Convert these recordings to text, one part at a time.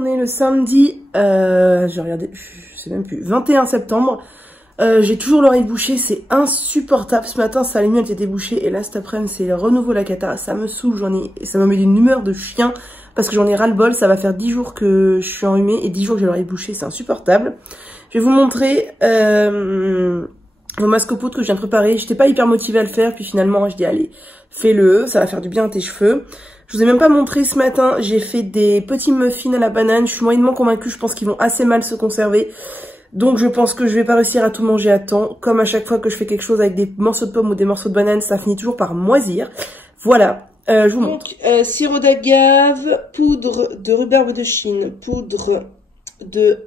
On est le samedi, j'ai regardé, je sais même plus, 21 septembre. J'ai toujours l'oreille bouchée, c'est insupportable. Ce matin, ça allait mieux, elle était bouchée. Et là, cet après-midi, c'est le renouveau la cata. Ça me saoule, ça me met d'une humeur de chien. Parce que j'en ai ras-le-bol. Ça va faire 10 jours que je suis enrhumée et 10 jours que j'ai l'oreille bouchée. C'est insupportable. Je vais vous montrer mon masque au poudre que je viens de préparer. J'étais pas hyper motivée à le faire. Puis finalement, je dis, allez, fais-le. Ça va faire du bien à tes cheveux. Je vous ai même pas montré ce matin. J'ai fait des petits muffins à la banane. Je suis moyennement convaincue. Je pense qu'ils vont assez mal se conserver. Donc je pense que je vais pas réussir à tout manger à temps. Comme à chaque fois que je fais quelque chose avec des morceaux de pommes ou des morceaux de banane, ça finit toujours par moisir. Voilà, je vous montre. Donc, sirop d'agave, poudre de rhubarbe de Chine, poudre de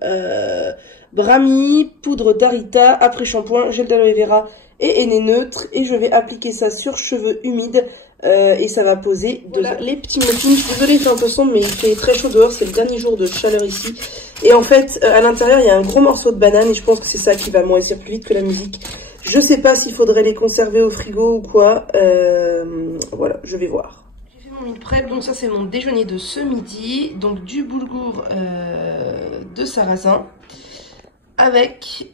brahmi, poudre d'arita, après-shampoing, gel d'aloe vera et henné neutre. Et je vais appliquer ça sur cheveux humides. Et ça va poser voilà, les petits muffins. Je suis désolée, il fait un peu sombre, mais il fait très chaud dehors. C'est le dernier jour de chaleur ici. Et en fait, à l'intérieur, il y a un gros morceau de banane. Et je pense que c'est ça qui va moisir plus vite que la musique. Je sais pas s'il faudrait les conserver au frigo ou quoi. Voilà, je vais voir. J'ai fait mon meal prep. Donc ça, c'est mon déjeuner de ce midi. Donc du boulgour de sarrasin. Avec...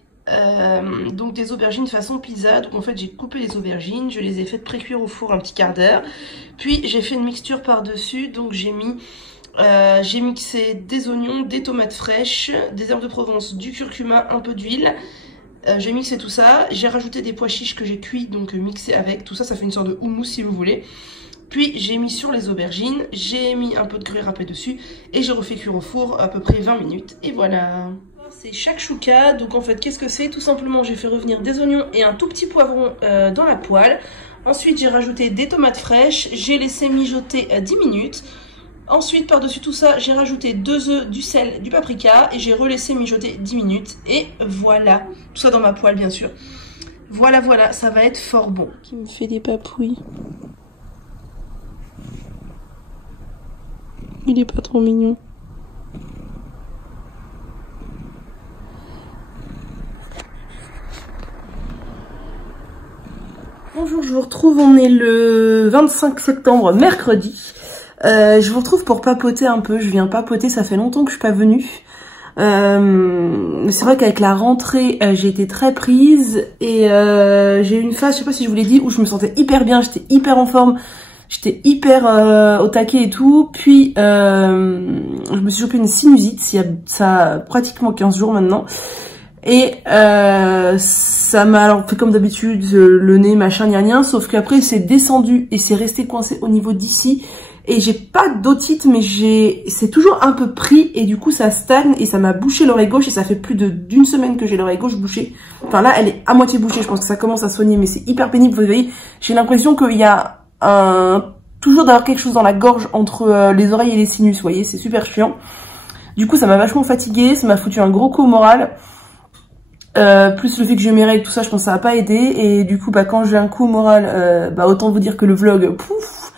donc des aubergines façon pizza. Donc en fait j'ai coupé les aubergines, je les ai faites pré-cuire au four un petit quart d'heure. Puis j'ai fait une mixture par dessus. Donc j'ai mixé des oignons, des tomates fraîches, des herbes de Provence, du curcuma, un peu d'huile. J'ai mixé tout ça, j'ai rajouté des pois chiches que j'ai cuits, donc mixé avec. Tout ça, ça fait une sorte de houmous si vous voulez. Puis j'ai mis sur les aubergines, j'ai mis un peu de gruyère râpé dessus et j'ai refait cuire au four à peu près 20 minutes. Et voilà. C'est shakshuka. Donc en fait, qu'est-ce que c'est? Tout simplement, j'ai fait revenir des oignons et un tout petit poivron dans la poêle. Ensuite, j'ai rajouté des tomates fraîches. J'ai laissé mijoter 10 minutes. Ensuite, par-dessus tout ça, j'ai rajouté 2 œufs, du sel, du paprika. Et j'ai relaissé mijoter 10 minutes. Et voilà. Tout ça dans ma poêle, bien sûr. Voilà, voilà. Ça va être fort bon. Qui me fait des papouilles. Il est pas trop mignon. Bonjour, je vous retrouve, on est le 25 septembre, mercredi. Je vous retrouve pour papoter un peu, je viens papoter, ça fait longtemps que je suis pas venue. C'est vrai qu'avec la rentrée, j'ai été très prise et j'ai eu une phase, je sais pas si je vous l'ai dit, où je me sentais hyper bien, j'étais hyper en forme, j'étais hyper au taquet et tout. Puis je me suis chopé une sinusite, ça a pratiquement 15 jours maintenant. Et ça m'a alors fait comme d'habitude, le nez, machin, gna gna, sauf qu'après c'est descendu et c'est resté coincé au niveau d'ici. Et j'ai pas d'otite, mais c'est toujours un peu pris et du coup ça stagne et ça m'a bouché l'oreille gauche et ça fait plus d'une semaine que j'ai l'oreille gauche bouchée. Enfin là, elle est à moitié bouchée, je pense que ça commence à soigner, mais c'est hyper pénible. Vous voyez, j'ai l'impression qu'il y a toujours d'avoir quelque chose dans la gorge entre les oreilles et les sinus, vous voyez, c'est super chiant. Du coup, ça m'a vachement fatiguée, ça m'a foutu un gros coup au moral. Plus le fait que j'ai mes règles, tout ça, je pense que ça n'a pas aidé. Et du coup, quand j'ai un coup au moral, autant vous dire que le vlog, pouf,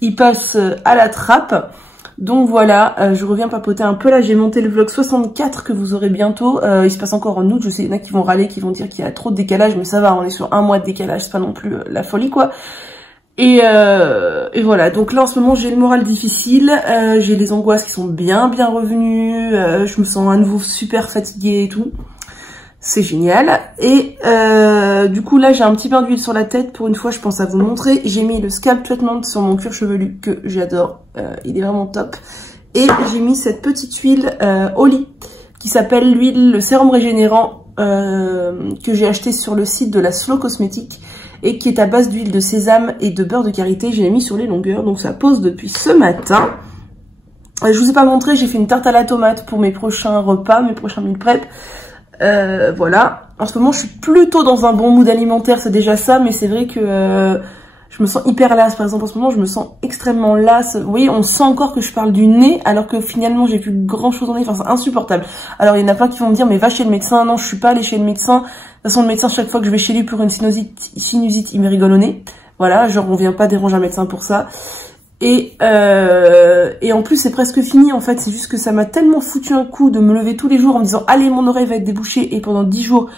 il passe à la trappe. Donc voilà, je reviens papoter un peu. Là, j'ai monté le vlog 64 que vous aurez bientôt. Il se passe encore en août. Je sais, il y en a qui vont râler, qui vont dire qu'il y a trop de décalage. Mais ça va, on est sur 1 mois de décalage. C'est pas non plus la folie, quoi. Et voilà, donc là en ce moment j'ai le moral difficile, j'ai les angoisses qui sont bien revenues, je me sens à nouveau super fatiguée et tout. C'est génial. Et du coup là j'ai un petit bain d'huile sur la tête. Pour une fois je pense à vous montrer. J'ai mis le scalp treatment sur mon cuir chevelu que j'adore. Il est vraiment top. Et j'ai mis cette petite huile Oli qui s'appelle le sérum régénérant que j'ai acheté sur le site de la Slow Cosmétique et qui est à base d'huile de sésame et de beurre de karité. Je l'ai mis sur les longueurs, donc ça pose depuis ce matin. Je vous ai pas montré, j'ai fait une tarte à la tomate pour mes prochains repas, mes prochains meal prep. Voilà, en ce moment je suis plutôt dans un bon mood alimentaire, c'est déjà ça, mais c'est vrai que je me sens hyper lasse. Par exemple en ce moment je me sens extrêmement lasse. Vous voyez, on sent encore que je parle du nez alors que finalement j'ai vu grand chose en nez, enfin c'est insupportable. Alors il y en a plein qui vont me dire mais va chez le médecin. Non, je suis pas allée chez le médecin. De toute façon le médecin, chaque fois que je vais chez lui pour une sinusite il me rigole au nez. Voilà, genre on vient pas déranger un médecin pour ça. Et en plus c'est presque fini en fait, c'est juste que ça m'a tellement foutu un coup de me lever tous les jours en me disant allez mon oreille va être débouchée et pendant 10 jours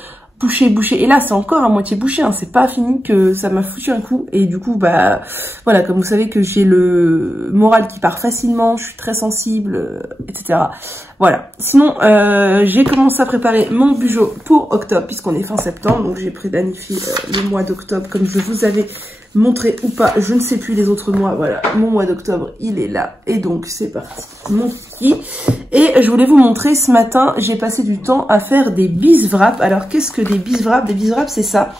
bouché. Et là, c'est encore à moitié bouché, hein. C'est pas fini que ça m'a foutu un coup. Et du coup, bah, voilà, comme vous savez que j'ai le moral qui part facilement, je suis très sensible, etc. Voilà. Sinon, j'ai commencé à préparer mon budget pour octobre, puisqu'on est fin septembre. Donc, j'ai planifié le mois d'octobre, comme je vous avais montré ou pas, je ne sais plus les autres mois. Voilà, mon mois d'octobre, il est là. Et donc, c'est parti, mon kiki. Et je voulais vous montrer, ce matin, j'ai passé du temps à faire des bis-wraps. Alors, qu'est-ce que des bis-wraps? Des bis-wraps, c'est ça.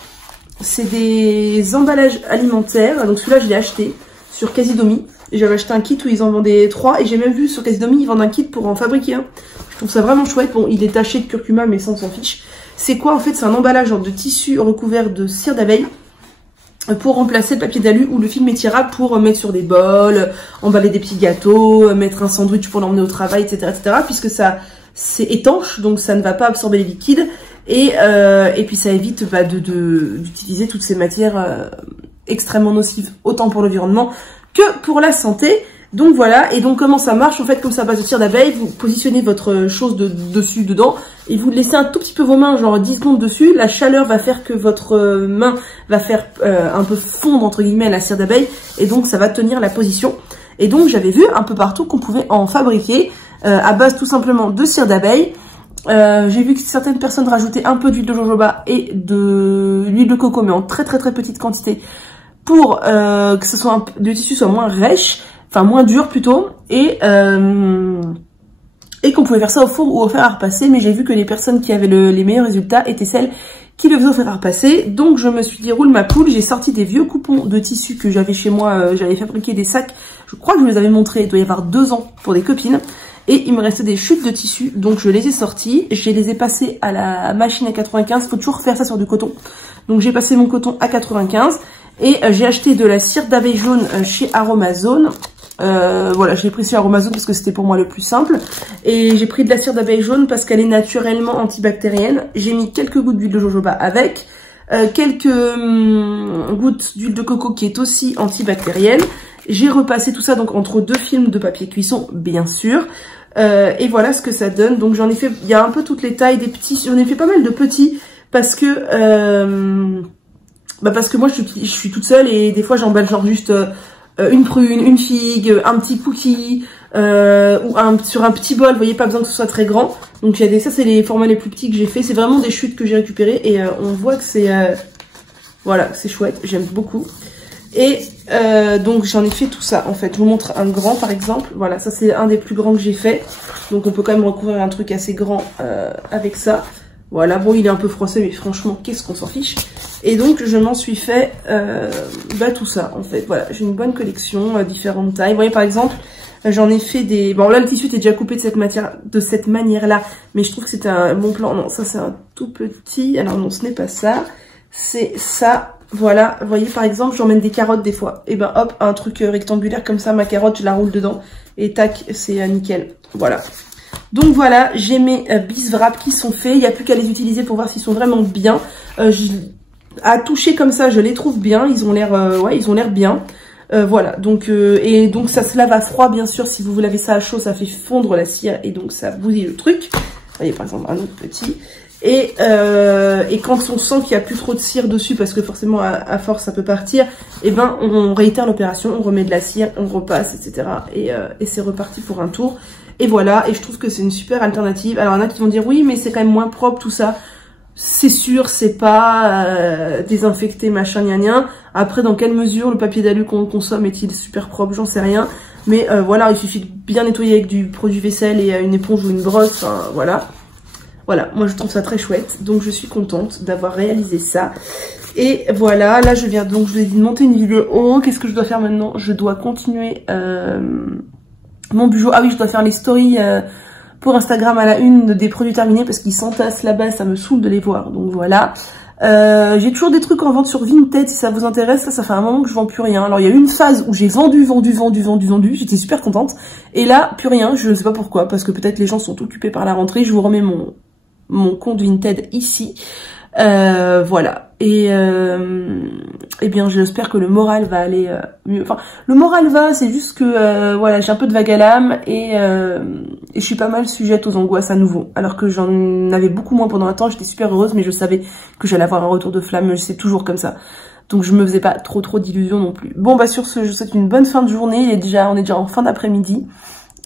C'est des emballages alimentaires. Donc, celui-là, je l'ai acheté sur Casidomi. J'avais acheté un kit où ils en vendaient 3. Et j'ai même vu sur Casidomi, ils vendent un kit pour en fabriquer un. Je trouve ça vraiment chouette. Bon, il est taché de curcuma, mais ça, on s'en fiche. C'est quoi, en fait? C'est un emballage de tissu recouvert de cire d'abeille, pour remplacer le papier d'alu ou le film étirable pour mettre sur des bols, emballer des petits gâteaux, mettre un sandwich pour l'emmener au travail, etc., etc. Puisque ça, c'est étanche, donc ça ne va pas absorber les liquides. Et puis ça évite bah, d'utiliser toutes ces matières extrêmement nocives, autant pour l'environnement que pour la santé. Donc voilà, et donc comment ça marche? En fait, comme ça base de cire d'abeille, vous positionnez votre chose dessus, dedans, et vous laissez un tout petit peu vos mains, genre 10 secondes dessus. La chaleur va faire que votre main va faire un peu fondre, entre guillemets, la cire d'abeille, et donc ça va tenir la position. Et donc j'avais vu un peu partout qu'on pouvait en fabriquer à base tout simplement de cire d'abeille. J'ai vu que certaines personnes rajoutaient un peu d'huile de jojoba et de l'huile de coco, mais en très petite quantité, pour que ce soit le tissu soit moins rêche, enfin moins dur plutôt, et qu'on pouvait faire ça au four ou au fer à repasser. Mais j'ai vu que les personnes qui avaient les meilleurs résultats étaient celles qui le faisaient au fer à repasser. Donc je me suis dit roule ma poule, j'ai sorti des vieux coupons de tissu que j'avais chez moi, j'avais fabriqué des sacs, je crois que je vous les avais montrés, il doit y avoir 2 ans pour des copines. Et il me restait des chutes de tissu, donc je les ai sortis, je les ai passés à la machine à 95, faut toujours faire ça sur du coton. Donc j'ai passé mon coton à 95, et j'ai acheté de la cire d'abeille jaune chez Aromazone. Voilà, je l'ai pris chez Aromazone parce que c'était pour moi le plus simple. Et j'ai pris de la cire d'abeille jaune parce qu'elle est naturellement antibactérienne. J'ai mis quelques gouttes d'huile de jojoba avec, quelques gouttes d'huile de coco qui est aussi antibactérienne. J'ai repassé tout ça donc entre 2 films de papier cuisson, bien sûr. Et voilà ce que ça donne. Donc j'en ai fait, il y a un peu toutes les tailles des petits. J'en ai fait pas mal de petits parce que moi je suis toute seule et des fois j'emballe genre juste une prune, une figue, un petit cookie ou sur un petit bol. Vous voyez, pas besoin que ce soit très grand. Donc il y a ça, c'est les formats les plus petits que j'ai fait. C'est vraiment des chutes que j'ai récupérées et on voit que c'est voilà, c'est chouette. J'aime beaucoup. Et donc j'en ai fait tout ça en fait. Je vous montre un grand par exemple. Voilà, ça c'est un des plus grands que j'ai fait. Donc on peut quand même recouvrir un truc assez grand avec ça. Voilà, bon il est un peu froissé mais franchement qu'est-ce qu'on s'en fiche. Et donc je m'en suis fait tout ça en fait. Voilà, j'ai une bonne collection, différentes tailles. Vous voyez par exemple, j'en ai fait des... Bon là le tissu était déjà coupé de cette manière-là. Mais je trouve que c'était un bon plan. Non, ça c'est un tout petit. Alors non, ce n'est pas ça. C'est ça. Voilà, vous voyez par exemple, j'emmène des carottes des fois. Et ben hop, un truc rectangulaire comme ça, ma carotte, je la roule dedans. Et tac, c'est nickel. Voilà. Donc voilà, j'ai mes bis-wraps qui sont faits. Il n'y a plus qu'à les utiliser pour voir s'ils sont vraiment bien. À toucher comme ça, je les trouve bien. Ils ont l'air ils ont l'air bien. Voilà, donc et donc ça se lave à froid bien sûr. Si vous lavez ça à chaud, ça fait fondre la cire et donc ça bousille le truc. Vous voyez par exemple un autre petit. Et quand on sent qu'il n'y a plus trop de cire dessus, parce que forcément à force ça peut partir, et ben on réitère l'opération, on remet de la cire, on repasse, etc. Et c'est reparti pour un tour. Et voilà, et je trouve que c'est une super alternative. Alors il y en a qui vont dire oui mais c'est quand même moins propre tout ça. C'est sûr, c'est pas désinfecté, machin, gna gna. Après, dans quelle mesure le papier d'alu qu'on consomme est-il super propre, j'en sais rien. Mais voilà, il suffit de bien nettoyer avec du produit vaisselle et une éponge ou une brosse, enfin voilà. Voilà, moi je trouve ça très chouette, donc je suis contente d'avoir réalisé ça. Et voilà, là je viens donc, je vous ai dit de monter une vidéo. Qu'est-ce que je dois faire maintenant? Je dois continuer mon bijou. Ah oui, je dois faire les stories pour Instagram à la une des produits terminés parce qu'ils s'entassent là-bas, ça me saoule de les voir. Donc voilà. J'ai toujours des trucs en vente sur Vinted si ça vous intéresse. Là, ça fait un moment que je vends plus rien. Alors il y a eu une phase où j'ai vendu. J'étais super contente. Et là, plus rien. Je ne sais pas pourquoi, parce que peut-être les gens sont occupés par la rentrée. Je vous remets mon compte Vinted ici. Voilà. Et eh bien j'espère que le moral va aller mieux. Enfin, le moral va, c'est juste que voilà, j'ai un peu de vague à l'âme et je suis pas mal sujette aux angoisses à nouveau. Alors que j'en avais beaucoup moins pendant un temps, j'étais super heureuse, mais je savais que j'allais avoir un retour de flamme, c'est toujours comme ça. Donc je me faisais pas trop d'illusions non plus. Bon bah sur ce, je vous souhaite une bonne fin de journée. On est déjà en fin d'après-midi.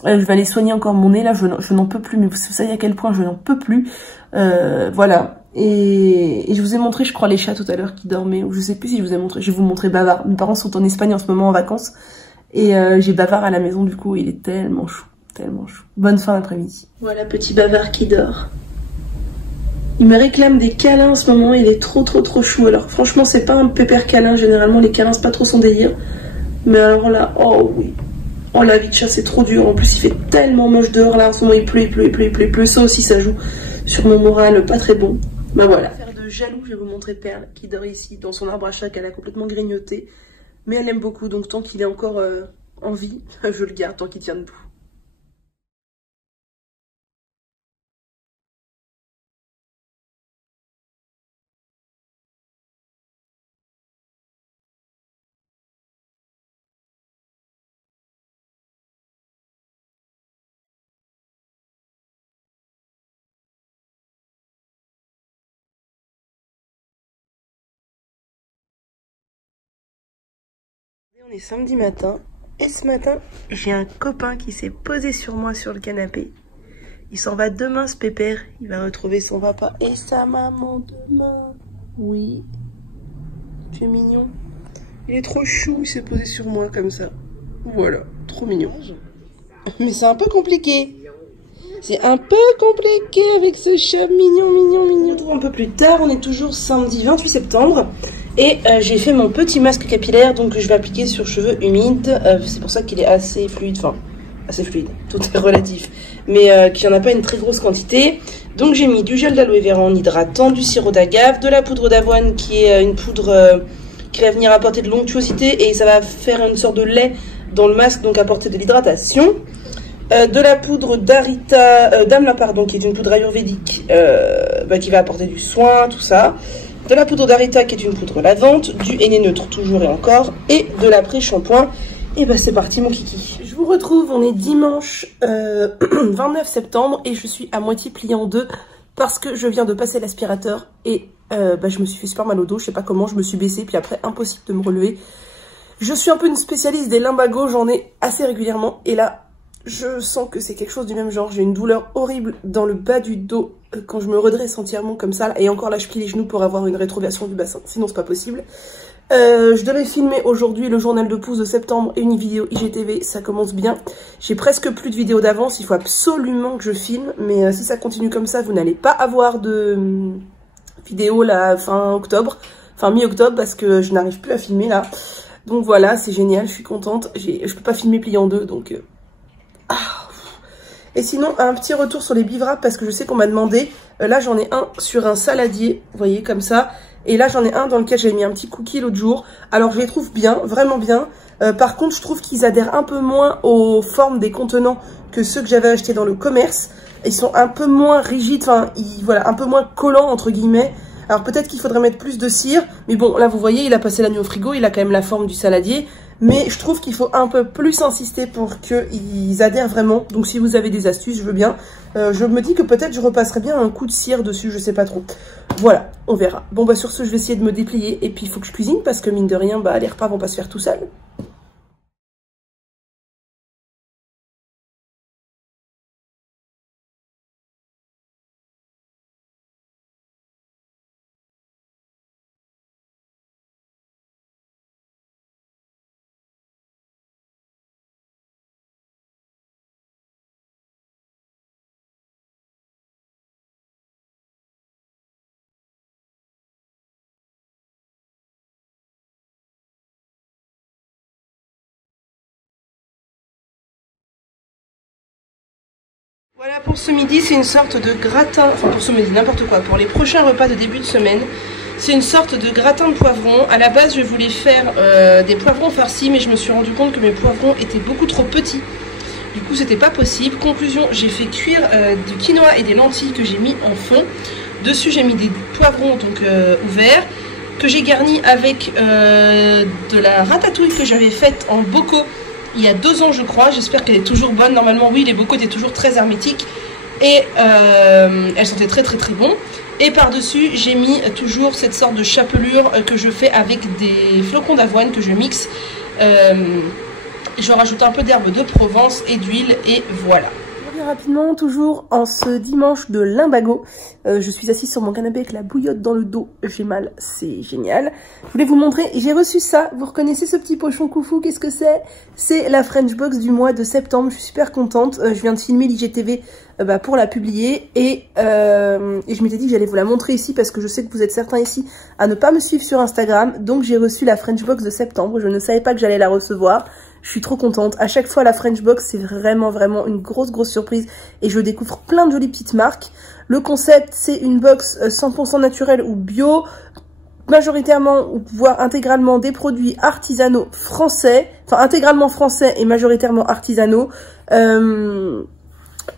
Je vais aller soigner encore mon nez là, je n'en peux plus, mais vous savez à quel point je n'en peux plus. Voilà. Et je vous ai montré, je crois, les chats tout à l'heure qui dormaient, ou je sais plus si je vous ai montré, je vais vous montrer Bavard. Mes parents sont en Espagne en ce moment en vacances, et j'ai Bavard à la maison du coup, il est tellement chou, tellement chou. Bonne fin d'après-midi. Voilà, petit Bavard qui dort. Il me réclame des câlins en ce moment, il est trop chou. Alors franchement, c'est pas un pépère câlin, généralement les câlins c'est pas trop son délire. Mais alors là, oh oui. Oh la vie de chat c'est trop dur, en plus il fait tellement moche dehors là, en ce moment il pleut, ça aussi ça joue sur mon moral, pas très bon. Bah voilà. Faire de jaloux, je vais vous montrer Perle qui dort ici dans son arbre à chat qu'elle a complètement grignoté. Mais elle aime beaucoup, donc tant qu'il est encore en vie, je le garde tant qu'il tient debout. On est samedi matin et ce matin j'ai un copain qui s'est posé sur moi sur le canapé. Il s'en va demain ce pépère, il va retrouver son papa et sa maman demain. Oui, tu es mignon. Il est trop chou, il s'est posé sur moi comme ça. Voilà, trop mignon. Mais c'est un peu compliqué. C'est un peu compliqué avec ce chat mignon. On se retrouve un peu plus tard, on est toujours samedi 28 septembre. Et j'ai fait mon petit masque capillaire, donc je vais appliquer sur cheveux humides. C'est pour ça qu'il est assez fluide, enfin, assez fluide, tout est relatif. Mais qu'il n'y en a pas une très grosse quantité. Donc j'ai mis du gel d'aloe vera en hydratant, du sirop d'agave, de la poudre d'avoine qui est une poudre qui va venir apporter de l'onctuosité et ça va faire une sorte de lait dans le masque, donc apporter de l'hydratation. De la poudre d'amla, pardon, qui est une poudre ayurvédique qui va apporter du soin, tout ça. De la poudre d'Arita qui est une poudre lavante, du henné neutre toujours et encore, et de l'après-shampoing. Et bah c'est parti mon kiki. Je vous retrouve, on est dimanche 29 septembre et je suis à moitié pliée en deux parce que je viens de passer l'aspirateur et je me suis fait super mal au dos, je sais pas comment, je me suis baissée puis après impossible de me relever. Je suis un peu une spécialiste des lumbagos, j'en ai assez régulièrement et là je sens que c'est quelque chose du même genre. J'ai une douleur horrible dans le bas du dos quand je me redresse entièrement comme ça. Et encore là, je plie les genoux pour avoir une rétroversion du bassin. Sinon, c'est pas possible. Je devais filmer aujourd'hui le journal de pouce de septembre et une vidéo IGTV. Ça commence bien. J'ai presque plus de vidéos d'avance. Il faut absolument que je filme. Mais si ça continue comme ça, vous n'allez pas avoir de vidéo là fin octobre. Enfin mi-octobre parce que je n'arrive plus à filmer là. Donc voilà, c'est génial. Je suis contente. Je peux pas filmer plié en deux. Donc... Et sinon, un petit retour sur les bivraps parce que je sais qu'on m'a demandé. Là, j'en ai un sur un saladier, vous voyez, comme ça. Et là, j'en ai un dans lequel j'ai mis un petit cookie l'autre jour. Alors, je les trouve bien, vraiment bien. Par contre, je trouve qu'ils adhèrent un peu moins aux formes des contenants que ceux que j'avais achetés dans le commerce. Ils sont un peu moins rigides, enfin, voilà, un peu moins collants, entre guillemets. Alors, peut-être qu'il faudrait mettre plus de cire. Mais bon, là, vous voyez, il a passé la nuit au frigo. Il a quand même la forme du saladier. Mais je trouve qu'il faut un peu plus insister pour qu'ils adhèrent vraiment. Donc si vous avez des astuces, je veux bien. Je me dis que peut-être je repasserai bien un coup de cire dessus, je sais pas trop. Voilà, on verra. Bon bah sur ce, je vais essayer de me déplier. Et puis il faut que je cuisine parce que mine de rien, les repas vont pas se faire tout seuls. Voilà pour ce midi, c'est une sorte de gratin, enfin pour ce midi, n'importe quoi, pour les prochains repas de début de semaine. C'est une sorte de gratin de poivrons. À la base, je voulais faire des poivrons farcis, mais je me suis rendu compte que mes poivrons étaient beaucoup trop petits. Du coup, c'était pas possible. Conclusion, j'ai fait cuire du quinoa et des lentilles que j'ai mis en fond. Dessus j'ai mis des poivrons donc ouverts, que j'ai garni avec de la ratatouille que j'avais faite en bocaux il y a 2 ans je crois. J'espère qu'elle est toujours bonne. Normalement oui, les bocaux étaient toujours très hermétiques et elle sentait très bon. Et par dessus j'ai mis toujours cette sorte de chapelure que je fais avec des flocons d'avoine que je mixe. Je rajoute un peu d'herbe de Provence et d'huile et voilà. Rapidement, toujours en ce dimanche de limbago, je suis assise sur mon canapé avec la bouillotte dans le dos, j'ai mal, c'est génial. Je voulais vous montrer, j'ai reçu ça, vous reconnaissez ce petit pochon Koufou, qu'est-ce que c'est? C'est la French Box du mois de septembre, je suis super contente, je viens de filmer l'IGTV pour la publier et je m'étais dit que j'allais vous la montrer ici parce que je sais que vous êtes certains ici à ne pas me suivre sur Instagram, donc j'ai reçu la French Box de septembre, je ne savais pas que j'allais la recevoir. Je suis trop contente. À chaque fois, la French Box, c'est vraiment une grosse surprise. Et je découvre plein de jolies petites marques. Le concept, c'est une box 100% naturelle ou bio, majoritairement ou voire intégralement des produits artisanaux français. Enfin, intégralement français et majoritairement artisanaux.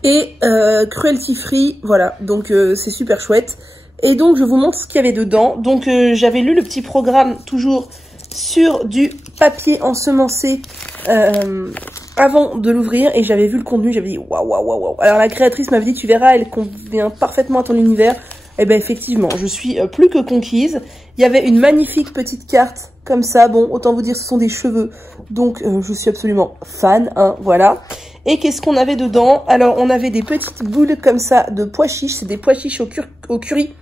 Cruelty free. Voilà, donc c'est super chouette. Et donc, je vous montre ce qu'il y avait dedans. Donc, j'avais lu le petit programme toujours sur du papier ensemencé avant de l'ouvrir et j'avais vu le contenu, j'avais dit waouh. Alors la créatrice m'avait dit tu verras, elle convient parfaitement à ton univers. Et ben effectivement, je suis plus que conquise. Il y avait une magnifique petite carte comme ça, bon autant vous dire ce sont des cheveux, donc je suis absolument fan, hein, voilà. Et qu'est-ce qu'on avait dedans? Alors on avait des petites boules comme ça de pois chiches, c'est des pois chiches au curry,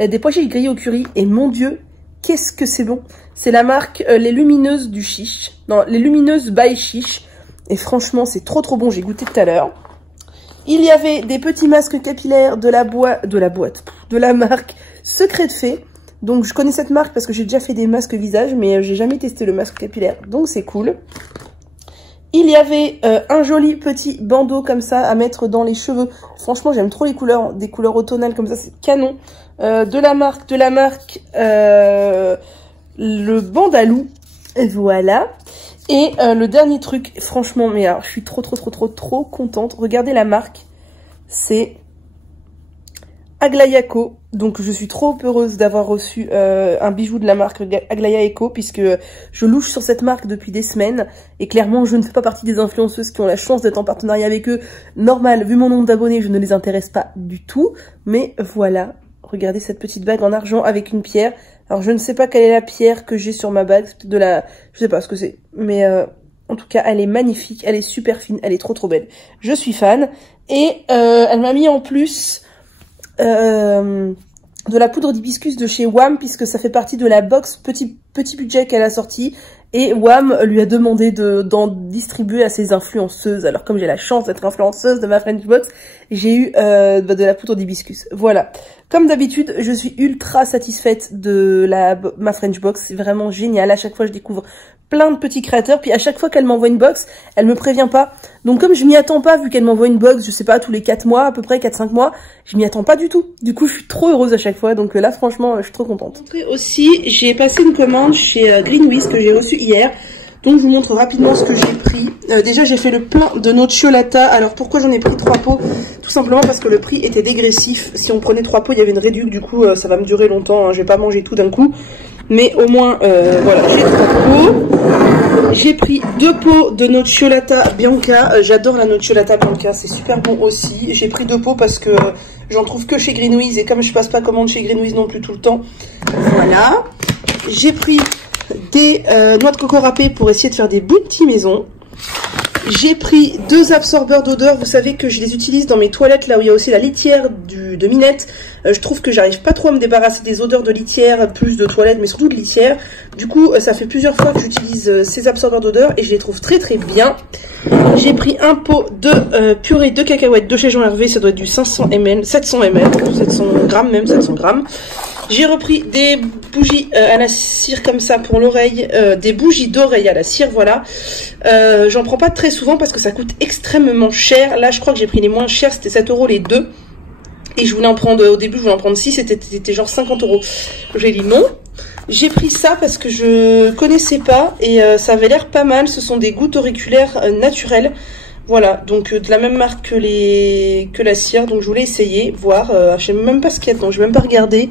des pois chiches grillés au curry et mon dieu, qu'est-ce que c'est bon. C'est la marque Les Lumineuses du Chiche. Non, Les Lumineuses by Chiche. Et franchement, c'est trop bon. J'ai goûté tout à l'heure. Il y avait des petits masques capillaires de la marque Secret de Fée. Donc, je connais cette marque parce que j'ai déjà fait des masques visage, mais j'ai jamais testé le masque capillaire. Donc, c'est cool. Il y avait un joli petit bandeau comme ça à mettre dans les cheveux. Franchement, j'aime trop les couleurs. Des couleurs automnales comme ça, c'est canon. De la marque le Bandalou, voilà. Et le dernier truc, franchement, mais alors je suis trop contente. Regardez la marque, c'est Aglaia Eco. Donc je suis trop heureuse d'avoir reçu un bijou de la marque Aglaia Eco puisque je louche sur cette marque depuis des semaines et clairement je ne fais pas partie des influenceuses qui ont la chance d'être en partenariat avec eux. Normal, vu mon nombre d'abonnés, je ne les intéresse pas du tout, mais voilà. Regardez cette petite bague en argent avec une pierre. Alors, je ne sais pas quelle est la pierre que j'ai sur ma bague. C'est peut-être de la... Je sais pas ce que c'est. Mais en tout cas, elle est magnifique. Elle est super fine. Elle est trop belle. Je suis fan. Et elle m'a mis en plus de la poudre d'hibiscus de chez WAM puisque ça fait partie de la box petit budget qu'elle a sorti. Et WAM lui a demandé d'en distribuer à ses influenceuses. Alors comme j'ai la chance d'être influenceuse de ma French Box, j'ai eu de la poudre d'hibiscus. Voilà. Comme d'habitude, je suis ultra satisfaite de ma French Box. C'est vraiment génial. À chaque fois, je découvre plein de petits créateurs. Puis à chaque fois qu'elle m'envoie une box, elle me prévient pas. Donc comme je m'y attends pas, vu qu'elle m'envoie une box, je sais pas, tous les 4 mois, à peu près 4-5 mois, je m'y attends pas du tout. Du coup, je suis trop heureuse à chaque fois. Donc là, franchement, je suis trop contente. Après aussi, j'ai passé une commande chez Greenwiz que j'ai reçue hier. Donc je vous montre rapidement ce que j'ai pris. Déjà j'ai fait le plein de nocciolata. Alors pourquoi j'en ai pris 3 pots? Tout simplement parce que le prix était dégressif. Si on prenait 3 pots, il y avait une réduction. Du coup ça va me durer longtemps, hein. Je vais pas manger tout d'un coup. Mais au moins voilà, j'ai 3 pots. J'ai pris 2 pots de nocciolata bianca. J'adore la nocciolata bianca, c'est super bon aussi. J'ai pris 2 pots parce que j'en trouve que chez Greenwiz. Et comme je passe pas commande chez Greenwiz non plus tout le temps. Voilà. J'ai pris des noix de coco râpées pour essayer de faire des bounty maison. J'ai pris 2 absorbeurs d'odeur. Vous savez que je les utilise dans mes toilettes, là où il y a aussi la litière de Minette. Je trouve que j'arrive pas trop à me débarrasser des odeurs de litière, plus de toilettes, mais surtout de litière. Du coup, ça fait plusieurs fois que j'utilise ces absorbeurs d'odeur et je les trouve très bien. J'ai pris un pot de purée de cacahuètes de chez Jean Hervé. Ça doit être du 500 ml, 700 ml, 700 grammes même, 700 grammes. J'ai repris des bougies à la cire comme ça pour l'oreille, des bougies d'oreille à la cire, voilà. J'en prends pas très souvent parce que ça coûte extrêmement cher. Là, je crois que j'ai pris les moins chers, c'était 7 € les 2. Et je voulais en prendre, au début, je voulais en prendre 6, c'était genre 50 €. J'ai dit non. J'ai pris ça parce que je connaissais pas et ça avait l'air pas mal. Ce sont des gouttes auriculaires naturelles. Voilà, donc de la même marque que la cire, donc je voulais essayer, voir, je sais même pas ce qu'il y a dedans, je vais même pas regarder.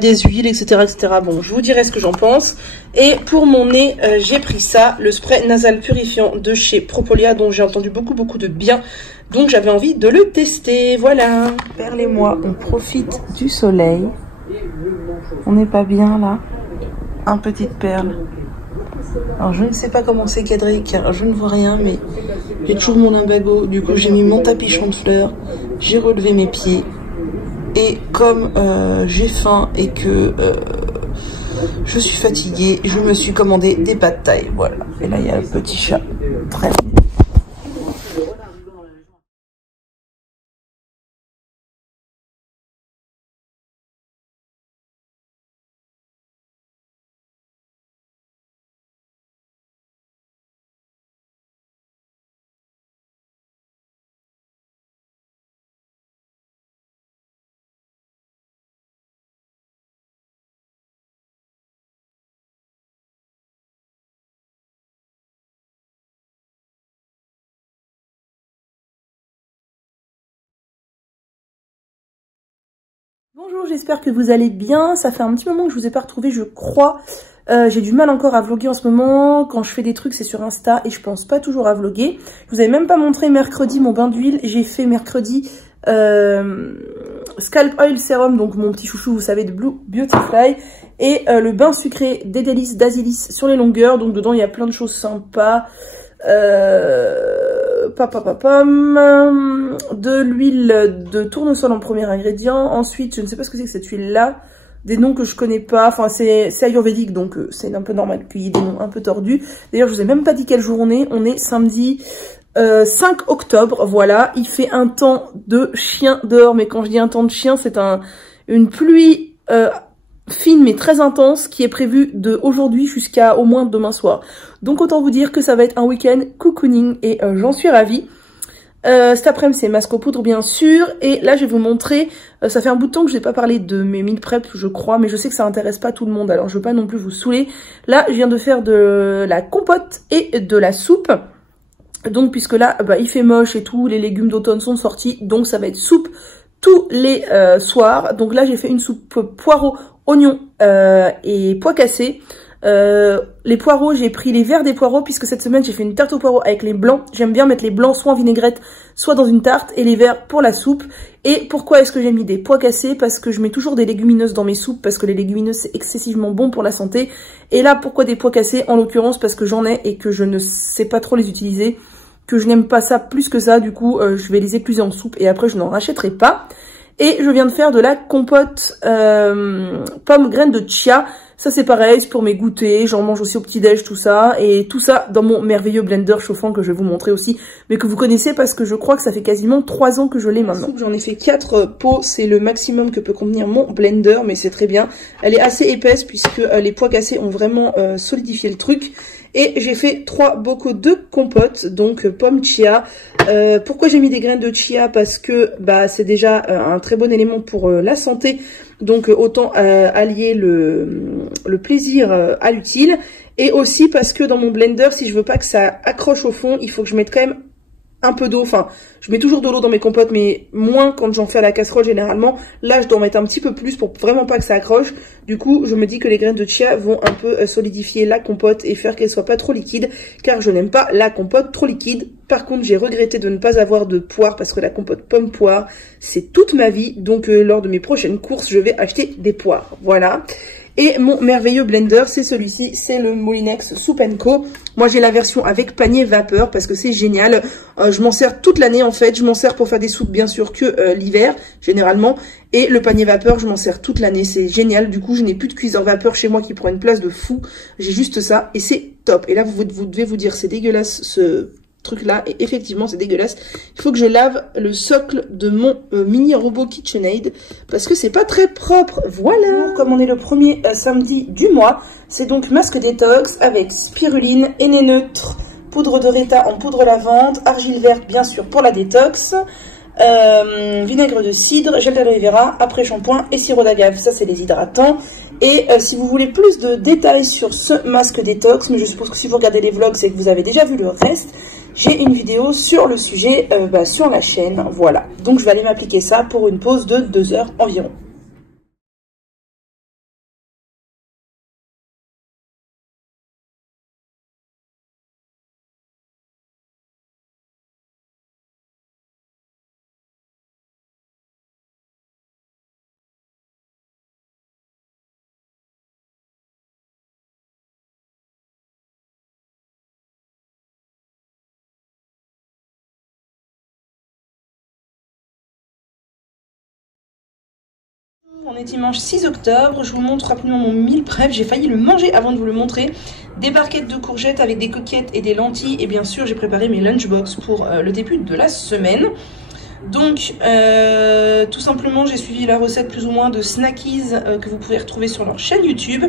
Des huiles, etc., etc. Bon, je vous dirai ce que j'en pense. Et pour mon nez, j'ai pris ça, le spray nasal purifiant de chez Propolia, dont j'ai entendu beaucoup de bien. Donc j'avais envie de le tester, voilà. Perle et moi, on profite du soleil. On n'est pas bien là. Un petite perle. Alors je ne sais pas comment c'est cadré car je ne vois rien, mais j'ai toujours mon limbago. Du coup j'ai mis mon tapichon de fleurs, j'ai relevé mes pieds. Et comme j'ai faim et que je suis fatiguée, je me suis commandé des pâtes thaï. Voilà. Et là il y a le petit chat. Très bien. Bonjour, j'espère que vous allez bien. Ça fait un petit moment que je vous ai pas retrouvé, je crois. J'ai du mal encore à vlogger en ce moment. Quand je fais des trucs, c'est sur Insta et je pense pas toujours à vlogger. Je vous avais même pas montré mercredi mon bain d'huile. J'ai fait mercredi Scalp Oil Serum, donc mon petit chouchou, vous savez, de Blue Beautifly. Et le bain sucré des délices d'Asilis sur les longueurs. Donc dedans, il y a plein de choses sympas. De l'huile de tournesol en premier ingrédient. Ensuite, je ne sais pas ce que c'est que cette huile là, des noms que je connais pas, enfin c'est ayurvédique, donc c'est un peu normal qu'il y ait des noms un peu tordus. D'ailleurs je vous ai même pas dit quel jour on est samedi 5 octobre, voilà. Il fait un temps de chien dehors, mais quand je dis un temps de chien, c'est une pluie fine mais très intense qui est prévue de aujourd'hui jusqu'à au moins demain soir. Donc autant vous dire que ça va être un week-end cocooning et j'en suis ravie. Cet après-midi c'est masque aux poudres bien sûr, et là je vais vous montrer, ça fait un bout de temps que je n'ai pas parlé de mes meal prep je crois, mais je sais que ça intéresse pas tout le monde, alors je veux pas non plus vous saouler. Là je viens de faire de la compote et de la soupe, donc puisque là il fait moche et tout, les légumes d'automne sont sortis, donc ça va être soupe tous les soirs. Donc là j'ai fait une soupe poireaux, oignons et pois cassés. Les poireaux, j'ai pris les verts des poireaux puisque cette semaine j'ai fait une tarte aux poireaux avec les blancs. J'aime bien mettre les blancs soit en vinaigrette, soit dans une tarte, et les verts pour la soupe. Et pourquoi est-ce que j'ai mis des pois cassés? Parce que je mets toujours des légumineuses dans mes soupes, parce que les légumineuses c'est excessivement bon pour la santé. Et là pourquoi des pois cassés? En l'occurrence parce que j'en ai et que je ne sais pas trop les utiliser, que je n'aime pas ça plus que ça, du coup je vais les écluser en soupe et après je n'en rachèterai pas. Et je viens de faire de la compote pomme graines de chia. Ça c'est pareil, c'est pour mes goûters, j'en mange aussi au petit-déj, tout ça. Et tout ça dans mon merveilleux blender chauffant que je vais vous montrer aussi, mais que vous connaissez parce que je crois que ça fait quasiment 3 ans que je l'ai maintenant. J'en ai fait 4 pots, c'est le maximum que peut contenir mon blender, mais c'est très bien. Elle est assez épaisse puisque les pois cassés ont vraiment solidifié le truc. Et j'ai fait 3 bocaux de compote, donc pomme chia. Pourquoi j'ai mis des graines de chia? Parce que c'est déjà un très bon élément pour la santé. Donc autant allier le plaisir à l'utile. Et aussi parce que dans mon blender, si je veux pas que ça accroche au fond, il faut que je mette quand même un peu d'eau. Enfin, je mets toujours de l'eau dans mes compotes, mais moins quand j'en fais à la casserole généralement. Là, je dois en mettre un petit peu plus pour vraiment pas que ça accroche. Du coup, je me dis que les graines de chia vont un peu solidifier la compote et faire qu'elle soit pas trop liquide, car je n'aime pas la compote trop liquide. Par contre, j'ai regretté de ne pas avoir de poire, parce que la compote pomme-poire, c'est toute ma vie. Donc, lors de mes prochaines courses, je vais acheter des poires. Voilà. Et mon merveilleux blender, c'est celui-ci, c'est le Moulinex Soup & Co. Moi, j'ai la version avec panier vapeur parce que c'est génial. Je m'en sers toute l'année en fait. Je m'en sers pour faire des soupes bien sûr que l'hiver, généralement. Et le panier vapeur, je m'en sers toute l'année. C'est génial. Du coup, je n'ai plus de cuiseur vapeur chez moi qui prend une place de fou. J'ai juste ça et c'est top. Et là, vous devez vous dire, c'est dégueulasse ce truc là, et effectivement c'est dégueulasse. Il faut que je lave le socle de mon mini robot KitchenAid parce que c'est pas très propre. Voilà. Comme on est le premier samedi du mois, c'est donc masque détox avec spiruline, henné neutre, poudre de Reta en poudre lavande, argile verte bien sûr pour la détox, vinaigre de cidre, gel d'aloe vera, après shampoing et sirop d'agave. Ça, c'est les hydratants. Et si vous voulez plus de détails sur ce masque détox, mais je suppose que si vous regardez les vlogs, c'est que vous avez déjà vu le reste, j'ai une vidéo sur le sujet sur la chaîne. Voilà. Donc, je vais aller m'appliquer ça pour une pause de 2 heures environ. On est dimanche 6 octobre, je vous montre rapidement mon meal prep, j'ai failli le manger avant de vous le montrer. Des barquettes de courgettes avec des coquillettes et des lentilles, et bien sûr j'ai préparé mes lunchbox pour le début de la semaine. Donc tout simplement j'ai suivi la recette plus ou moins de Snackies que vous pouvez retrouver sur leur chaîne YouTube.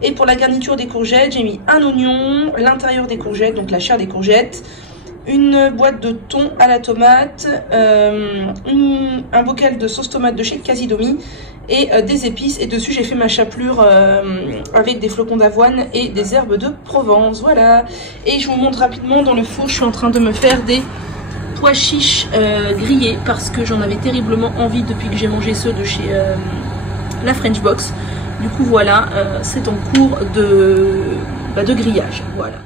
Et pour la garniture des courgettes, j'ai mis un oignon, l'intérieur des courgettes, donc la chair des courgettes, une boîte de thon à la tomate, un bocal de sauce tomate de chez Casidomi et des épices. Et dessus j'ai fait ma chapelure avec des flocons d'avoine et des herbes de Provence. Voilà. Et je vous montre rapidement dans le four, je suis en train de me faire des pois chiches grillés parce que j'en avais terriblement envie depuis que j'ai mangé ceux de chez la French Box. Du coup voilà, c'est en cours de grillage. Voilà.